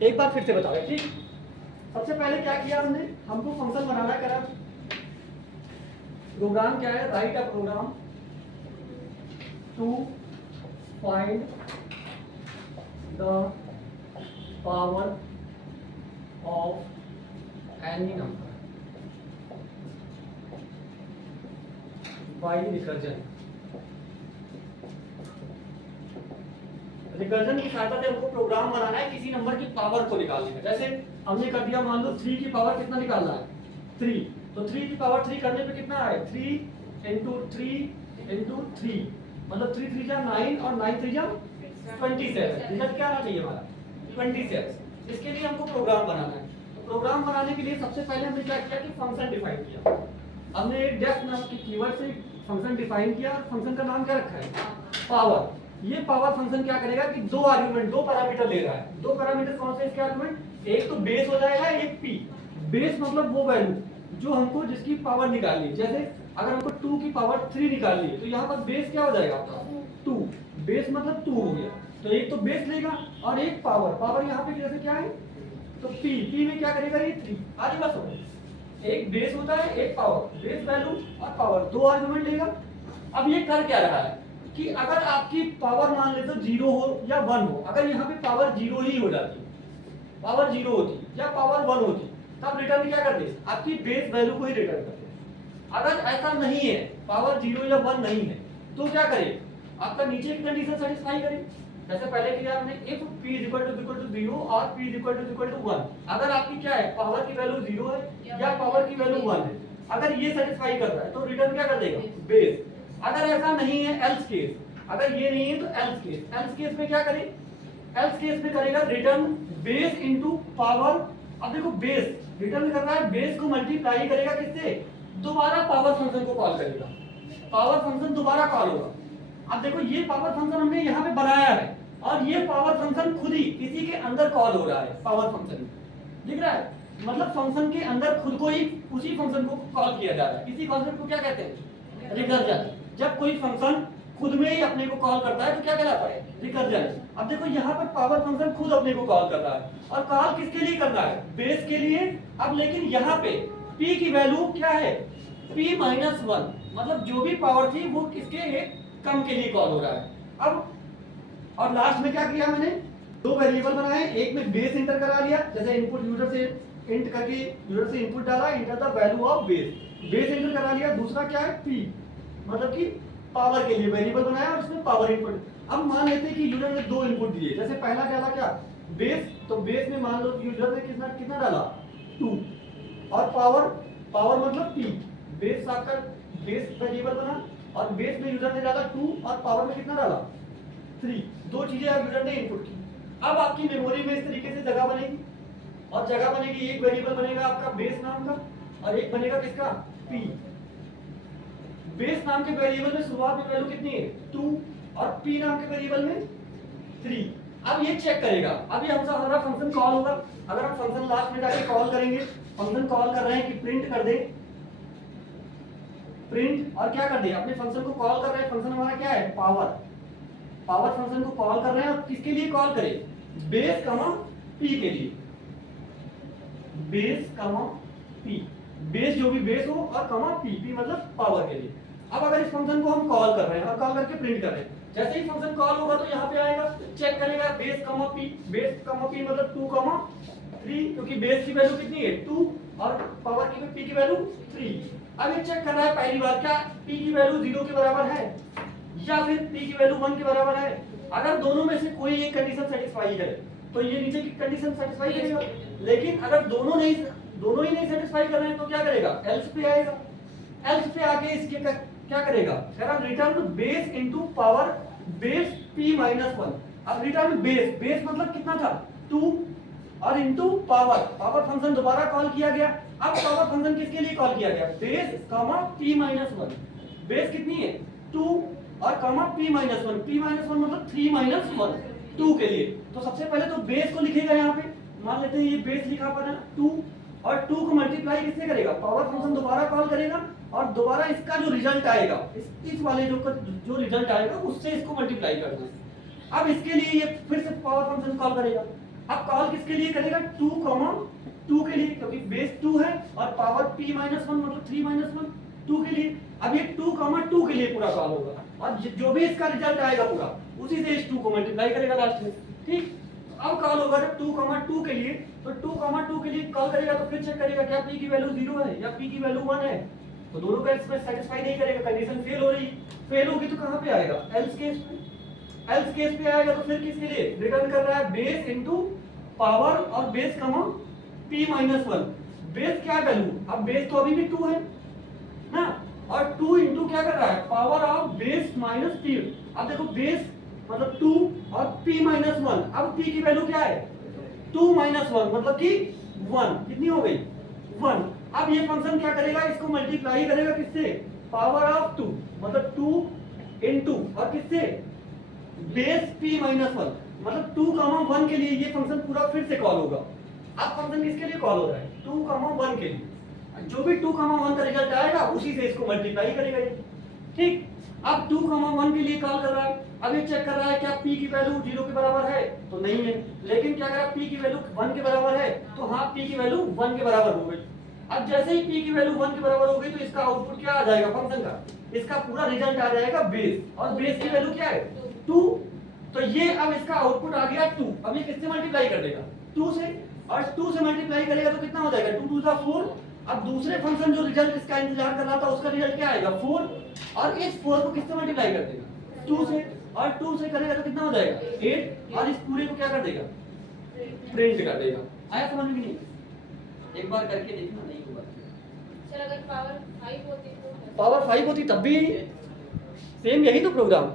एक बार फिर से बताओ। ठीक, सबसे पहले क्या किया हमने, हमको फंक्शन बनाना करा। प्रोग्राम क्या है, write a program to find the power of any number by recursion. Recursion की सहायता से हमको प्रोग्राम बनाना है किसी नंबर की पावर को निकालने का। जैसे हमने कर दिया, मान लो 3 की पावर कितना निकालना है, 3, तो 3 की पावर 3 करने पे कितना आए, 3 इंटू 3 मतलब 3 3 जा 9 और 9 3 जा 27। रिजल्ट क्या आना चाहिए हमारा, 27। इसके लिए हमको प्रोग्राम बनाना है। तो प्रोग्राम बनाने के लिए सबसे पहले हमने क्या किया कि फंक्शन डिफाइन किया। हमने एक डेफ नाम की कीवर्ड से फंक्शन डिफाइन किया और फंक्शन का नाम क्या रखा है, पावर। ये पावर फंक्शन क्या करेगा कि दो आर्गुमेंट, दो पैरामीटर ले रहा है। दो पैरामीटर कौन से इसके आर्गुमेंट, एक तो बेस हो जाएगा, एक पी। बेस मतलब वो वैल्यू जो हमको जिसकी पावर निकालनी है। जैसे अगर हमको 2 की पावर 3 निकालनी है तो यहाँ पर बेस क्या हो जाएगा आपका 2। बेस मतलब 2 हो गया, तो एक तो बेस लेगा और एक पावर। पावर यहाँ पे जैसे क्या है, तो पी में क्या करेगा ये 3। आगे बस हो गया, एक बेस होता है, एक पावर, बेस वैल्यू और पावर, दो आर्गुमेंट लेगा। अब ये कर क्या रहा है कि अगर आपकी पावर मान ले तो 0 हो या 1 हो, अगर यहाँ पे पावर 0 ही हो जाती, पावर 0 होती या पावर 1 होती, तब रिटर्न क्या करते, आपकी बेस वैल्यू को ही रिटर्न करते। अगर ऐसा नहीं है, पावर 0 या 1 नहीं है, तो क्या करे, आपका नीचे की कंडीशन सेटिस्फाई करे। जैसे पहले किया हमने, इफ p = 0 और p = 1। अगर आपकी क्या है, पावर की वैल्यू 0 है या पावर की वैल्यू 1 है, अगर ये सेटिस्फाई कर रहा है तो रिटर्न क्या कर देगा, बेस। अगर ऐसा नहीं है, एल्स केस, अगर ये नहीं है तो एल्स केस। एल्स केस में क्या करे, एल्स केस में करेगा रिटर्न बेस इनटू पावर। अब देखो बेस रिटर्न कर रहा है, बेस को मल्टीप्लाई करेगा किससे, दोबारा पावर फंक्शन को कॉल करेगा, पावर फंक्शन दोबारा कॉल होगा। अब देखो ये पावर फंक्शन हमने यहाँ पे बनाया है और ये पावर फंक्शन खुद ही किसी के अंदर कॉल हो रहा है। पावर फंक्शन दिख रहा है, मतलब फंक्शन के अंदर खुद को ही उसी फंक्शन को कॉल किया जा रहा है। इसी कॉन्सेप्ट को क्या कहते हैं, रिकर्जन। जब कोई फंक्शन खुद में ही अपने को कॉल करता है तो क्या कहलाता है, रिकर्जन। अब देखो यहाँ पर पावर फंक्शन खुद अपने को कॉल कर रहा है और कॉल किसके लिए कर रहा है, बेस के लिए। अब लेकिन यहाँ पे p की वैल्यू क्या है, p - 1, मतलब जो भी पावर थी वो किसके एक कम के लिए कॉल हो रहा है। अब और लास्ट में क्या किया मैंने, दो वेरिएबल बनाए, एक में बेस इंटर करा लिया, जैसे इनपुट यूजर से इंट करके यूजर से इनपुट डाला, enter the value of base, base inter करा लिया। दूसरा क्या है, p, मतलब कि पावर के लिए वेरिएबल बनाया और उसमें पावर इनपुट। अब मान लेते हैं कि यूजर ने दो इनपुट दिए, जैसे पहला डाला क्या, बेस, तो बेस में मान लो यूजर ने कितना कितना डाला, 2, और पावर मतलब p। बेस आपका बेस वेरिएबल बना और बेस में यूजर ने डाला 2 और पावर में कितना डाला, 3। दो चीजें यूजर ने इनपुट की। अब आपकी मेमोरी में इस तरीके से जगह बनेगी, और जगह बनेगी, एक वेरिएबल बनेगा आपका बेस नाम का और एक बनेगा किसका, p। बेस नाम के वेरिएबल में शुरुआत में वैल्यू कितनी है, 2, और p नाम के वेरिएबल में 3। अब ये चेक करेगा, अब ये हमारा फंक्शन कॉल होगा। अगर हम फंक्शन लास्ट में जाके कॉल करेंगे, फंक्शन कॉल कर रहे हैं कि प्रिंट कर दे, प्रिंट, और क्या कर दे, अपने फंक्शन को कॉल कर रहे हैं। फंक्शन हमारा क्या है, पावर। पावर फंक्शन को कॉल कर रहे हैं और किसके लिए कॉल करें, बेस कमा p के लिए, बेस कमा p, बेस जो भी बेस हो और कमा p मतलब पावर के लिए। अब अगर इस फंक्शन को हम कॉल कर रहे हैं और कॉल करके प्रिंट कर रहे हैं, जैसे ही फंक्शन कॉल होगा तो यहाँ पे आएगा, चेक करेगा बेस कमा p, बेस कमा p मतलब 2, 3, क्योंकि बेस की वैल्यू कितनी है 2 और पावर की p की वैल्यू 3। अब ये चेक कर रहा है पहली बार, क्या p की वैल्यू 0 के बराबर है या फिर p की वैल्यू 1 के बराबर है। अगर दोनों में से कोई एक कंडीशन सेटिस्फाई है तो ये नीचे की कंडीशन सेटिस्फाई करेगा, लेकिन अगर दोनों ही नहीं सेटिस्फाई कर रहे हैं तो क्या करेगा, एल्स पे आएगा। एल्स पे आके इसके क्या करेगा, कह रहा return base into power base p - 1। अब रिटर्न बेस मतलब कितना था, 2, और इनटू पावर फंक्शन दोबारा कॉल किया गया। अब पावर फंक्शन किसके लिए कॉल किया गया, बेस कमा p - 1। बेस कितनी है 2 और कमा p - 1, p - 1 मतलब 3 - 1, 2 के लिए। तो सबसे पहले तो बेस को लिखेगा, यहाँ पे मान लेते हैं ये बेस लिखा पड़ा 2, और 2 को मल्टीप्लाई किससे करेगा, पावर फंक्शन दोबारा कॉल करेगा और दोबारा इसका जो रिजल्ट आएगा, इस वाले जो रिजल्ट आएगा उससे इसको मल्टीप्लाई करना है। अब इसके लिए ये फिर से पावर फंक्शन कॉल करेगा, अब कॉल किसके लिए करेगा 2, 2 के लिए, क्योंकि बेस 2 है और पावर p माइनस 1 मतलब 3 माइनस 1 2 के लिए। अब ये 2, 2 के लिए पूरा कॉल होगा और जो भी इसका रिजल्ट आएगा पूरा उसी से इस 2 को मल्टीप्लाई करेगा लास्ट में। ठीक, अब कॉल होगा जब 2, 2 के लिए, तो 2, 2 के लिए कॉल करेगा तो फिर चेक करेगा क्या p की वैल्यू 0 है या p की वैल्यू 1 है, तो दोनों का इसमें सेटिस्फाई नहीं करेगा, कंडीशन फेल हो रही, फेल होगी तो कहां पे आएगा एल्स केस पे, एल्स केस पे आएगा तो फिर किसके लिए रिटर्न कर रहा है बेस इनटू पावर और बेस कमा p माइनस 1। बेस क्या वैल्यू, अब बेस तो अभी भी 2 है ना, और 2 इनटू क्या कर रहा है power of base minus p। अब देखो बेस मतलब 2 और p माइनस 1, अब p की वैल्यू क्या है 2 माइनस 1 मतलब कि 1, कितनी हो गई 1। अब ये फंक्शन क्या करेगा, इसको मल्टीप्लाई करेगा किससे पावर ऑफ 2 मतलब 2 इनटू और किससे बेस p माइनस 1 मतलब 2, 1 के लिए ये फंक्शन पूरा फिर से कॉल होगा। अब फंक्शन किसके लिए कॉल हो रहा है 2, 1 के लिए, जो भी 2, 1 का रिजल्ट आएगा उसी से इसको मल्टीप्लाई करेगा ये। ठीक, अब 2, 1 के लिए कॉल कर रहा है, अब ये चेक कर रहा है क्या p की वैल्यू 0 के बराबर है, तो नहीं है, लेकिन क्या करा p की वैल्यू 1 के बराबर है, तो हाँ p की वैल्यू 1 के बराबर हो गई। अब जैसे ही p की वैल्यू 1 के बराबर हो गई तो इसका आउटपुट क्या आ जाएगा फंक्शन का, इसका पूरा रिजल्ट आ जाएगा बेस, और बेस की वैल्यू क्या है 2, तो ये अब इसका आउटपुट आ गया 2। अब ये किससे मल्टीप्लाई कर देगा 2 से, और 2 से मल्टीप्लाई करेगा तो कितना हो जाएगा 2 2 4। अब दूसरे फंक्शन जो रिजल्ट इसका इंतजार कर रहा था उसका रिजल्ट क्या आएगा 4, और इस 4 को किससे मल्टीप्लाई कर देगा 2 से, और 2 से करेगा तो कितना हो जाएगा 8, और इस पूरे को क्या कर देगा प्रिंट कर देगा। आया समझ में नहीं, एक बार करके देखना नहीं होगा। सर अगर पावर 5 होती तो पावर 5 होती तब भी सेम यही तो प्रोग्राम